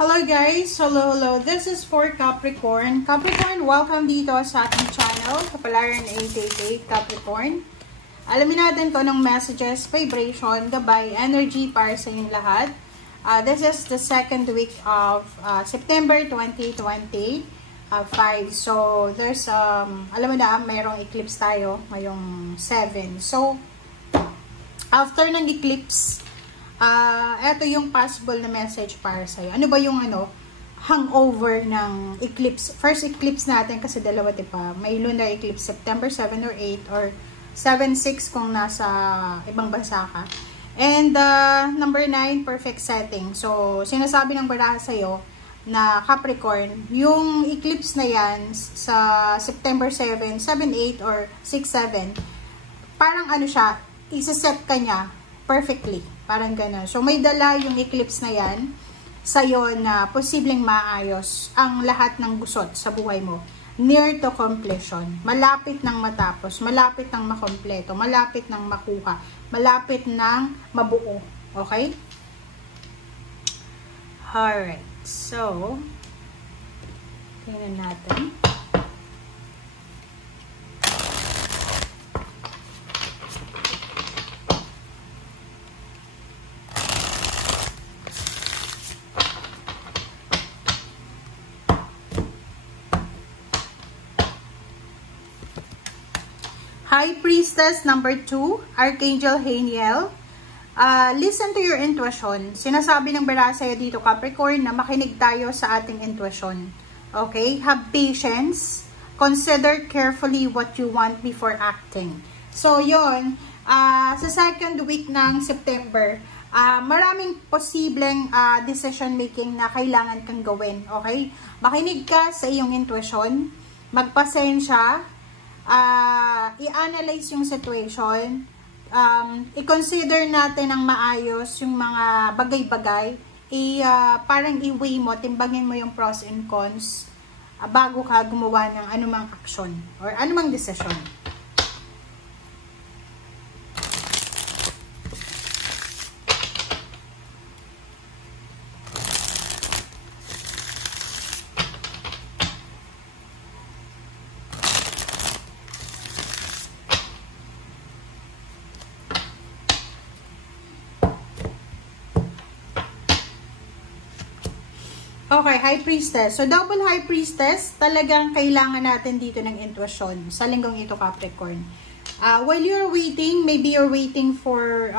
Hello guys! Hello! This is for Capricorn. Capricorn, welcome dito sa ating channel, Kapalaran 888 Capricorn. Alamin natin to ng messages, vibration, gabay, energy para sa inyong lahat. This is the second week of September 2025. So, there's, alam mo na, mayroong eclipse tayo ngayong 7. So, after ng eclipse, ito yung possible na message para sa'yo. Ano ba yung hangover ng eclipse? First eclipse natin kasi dalawa, diba? May lunar eclipse September 7 or 8 or 7-6 kung nasa ibang bansa ka. And number 9, perfect setting. So, sinasabi ng baraha sa'yo na Capricorn, yung eclipse na yan sa September 7, 7-8 or 6-7, parang siya, isa-set ka niya perfectly. Parang gano'n. So, may dala yung eclipse na yan sa'yo na posibleng maayos ang lahat ng gusot sa buhay mo. Near to completion. Malapit ng matapos. Malapit ng makompleto. Malapit ng makuha. Malapit ng mabuo. Okay? Alright. So, tingnan natin. High Priestess number 2, Archangel Haniel. Listen to your intuition. Sinasabi ng baraha sa'yo dito, Capricorn, na makinig tayo sa ating intuition. Okay? Have patience. Consider carefully what you want before acting. So, yon. Sa second week ng September, maraming posibleng decision making na kailangan kang gawin. Okay? Makinig ka sa iyong intuition. Magpasensya. I-analyze yung situation, i-consider natin ng maayos yung mga bagay-bagay, parang i-weigh mo, timbangin mo yung pros and cons bago ka gumawa ng anumang action or anumang decision. Okay, High Priestess. So, double High Priestess, talagang kailangan natin dito ng intuition sa linggong ito, Capricorn. While you're waiting, maybe you're waiting for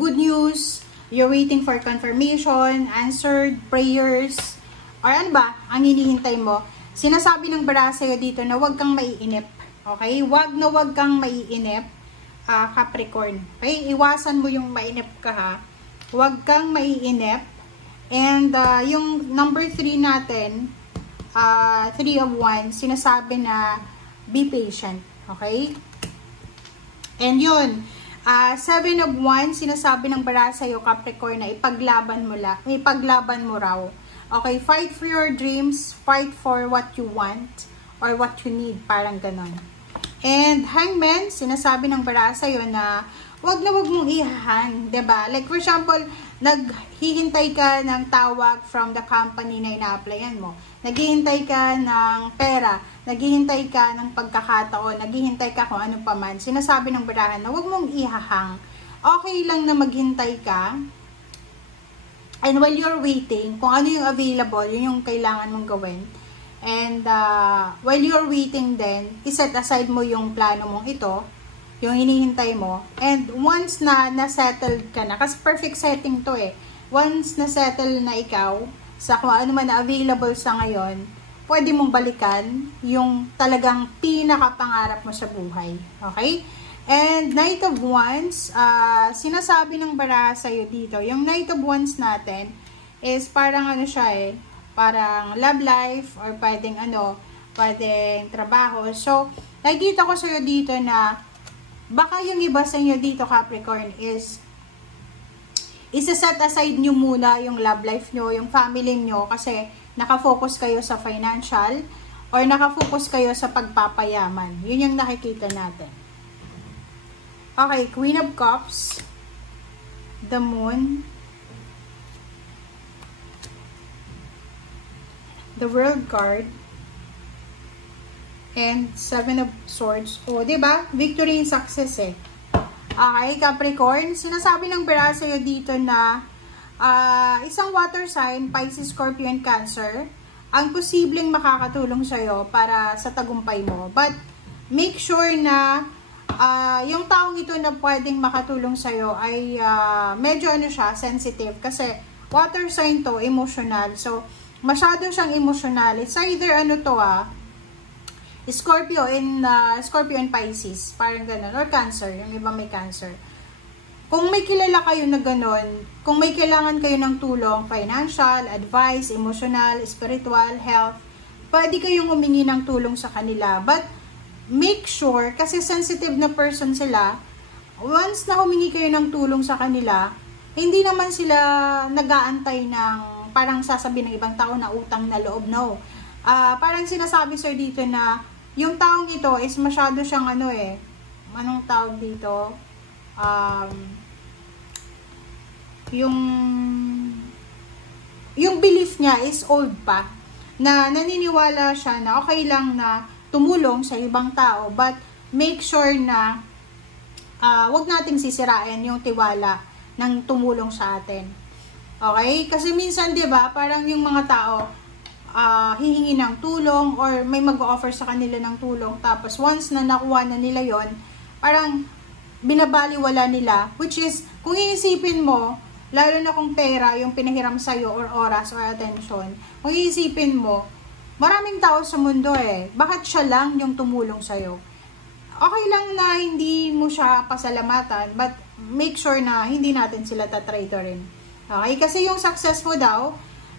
good news, you're waiting for confirmation, answered prayers, or ano ba ang hinihintay mo? Sinasabi ng baraha sa'yo dito na huwag kang maiinip. Okay? Huwag kang maiinip, Capricorn. Okay? Iwasan mo yung mainip ka, ha? Huwag kang maiinip. And yung number 3 natin, 3 of Wands, sinasabi na be patient. Okay? And yun, 7 of Wands, sinasabi ng baraha sa'yo, Capricorn, na ipaglaban mo raw. Okay, fight for your dreams, fight for what you want or what you need, parang ganon. And Hangman, sinasabi ng baraha sa'yo na wag mong ihahang, diba? Like for example, naghihintay ka ng tawag from the company na ina-applyan mo. Naghihintay ka ng pera, naghihintay ka ng pagkakataon, naghihintay ka kung ano pa man. Sinasabi ng barahan na wag mong ihahang. Okay lang na maghintay ka. And while you're waiting, kung ano yung available, yun yung kailangan mong gawin. And while you're waiting then, iset aside mo yung plano mong ito, yung hinihintay mo. And once na na-settled ka na, kasi perfect setting to once na-settle na ikaw sa kung ano man na available sa ngayon, pwede mong balikan yung talagang pinakapangarap mo sa buhay. Okay? And Knight of Wands, sinasabi ng baraha sa'yo dito, yung Knight of Wands natin is parang siya parang love life or pwedeng trabaho. So, nakikita ko sa'yo dito na baka yung iba sa inyo dito, Capricorn, is isa-set aside nyo muna yung love life nyo, yung family nyo, kasi nakafocus kayo sa financial or nakafocus kayo sa pagpapayaman. Yun yung nakikita natin. Okay, Queen of Cups, the Moon, the World card, and 7 of Swords. O, diba? Victory and success eh. Okay, Capricorn, sinasabi ng baraha sa'yo dito na isang water sign, Pisces, Scorpio, and Cancer, ang posibleng makakatulong sa'yo para sa tagumpay mo. But, make sure na yung taong ito na pwedeng makatulong sa'yo ay medyo ano siya, sensitive. Kasi, water sign to, emotional. So, masyado siyang emotional. It's either ano to Scorpio and Pisces, parang ganun, or Cancer, yung iba may Cancer. Kung may kilala kayo na ganun, kung may kailangan kayo ng tulong, financial, advice, emotional, spiritual, health, pwede kayong humingi ng tulong sa kanila. But, make sure, kasi sensitive na person sila, once na humingi kayo ng tulong sa kanila, hindi naman sila nag-aantay ng parang sasabihin ng ibang tao na utang na loob, no. Parang sinasabi sir dito na yung taong ito is masyado siyang ano anong tawag dito? Yung belief niya is old pa. Na naniniwala siya na okay lang na tumulong sa ibang tao, but make sure na wag nating sisirain yung tiwala ng tumulong sa atin. Okay? Kasi minsan 'di ba, parang yung mga tao hihingi ng tulong or may mag-offer sa kanila ng tulong, tapos once na nakuha na nila yon, parang binabaliwala nila, which is kung iisipin mo, lalo na kung pera yung pinahiram sa'yo or oras or attention, kung iisipin mo, maraming tao sa mundo bakit siya lang yung tumulong sa'yo? Okay lang na hindi mo siya pasalamatan, but make sure na hindi natin sila tatraitorin. Okay? Kasi yung success mo daw,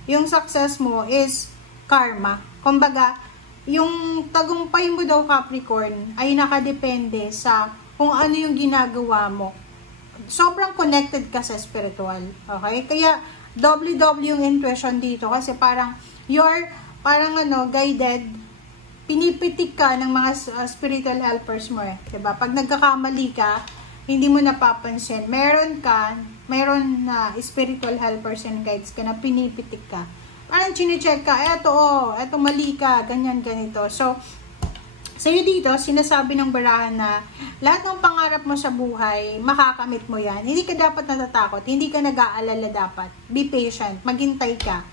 yung success mo is karma. Kumbaga, yung tagumpay mo daw, Capricorn, ay nakadepende sa kung ano yung ginagawa mo. Sobrang connected ka sa spiritual. Okay? Kaya, doble-doble yung intuition dito kasi parang you're, guided, pinipitik ka ng mga spiritual helpers mo diba? Pag nagkakamali ka, hindi mo napapansin. Meron na spiritual helpers and guides ka na pinipitik ka. Parang chine-check ka, eto mali ka, ganyan, ganito. So, sa'yo dito, sinasabi ng barahan na lahat ng pangarap mo sa buhay, makakamit mo yan. Hindi ka dapat natatakot, hindi ka nag-aalala dapat. Be patient, maghintay ka.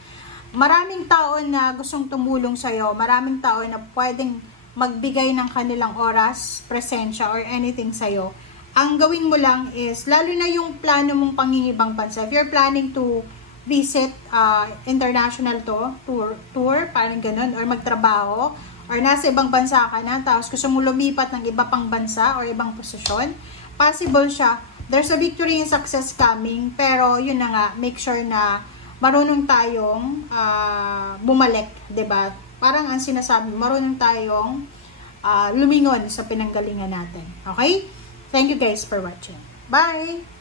Maraming tao na gustong tumulong sa'yo, maraming tao na pwedeng magbigay ng kanilang oras, presensya, or anything sa'yo. Ang gawin mo lang is, lalo na yung plano mong pangingibang bansa, if you're planning to visit international tour, parang ganun, or magtrabaho, or nasa ibang bansa ka na, tapos gusto mo lumipat ng iba pang bansa or ibang posisyon, possible siya. There's a victory and success coming, pero yun na nga, make sure na marunong tayong bumalik, 'di ba? Parang ang sinasabi, marunong tayong lumingon sa pinanggalingan natin. Okay? Thank you guys for watching. Bye!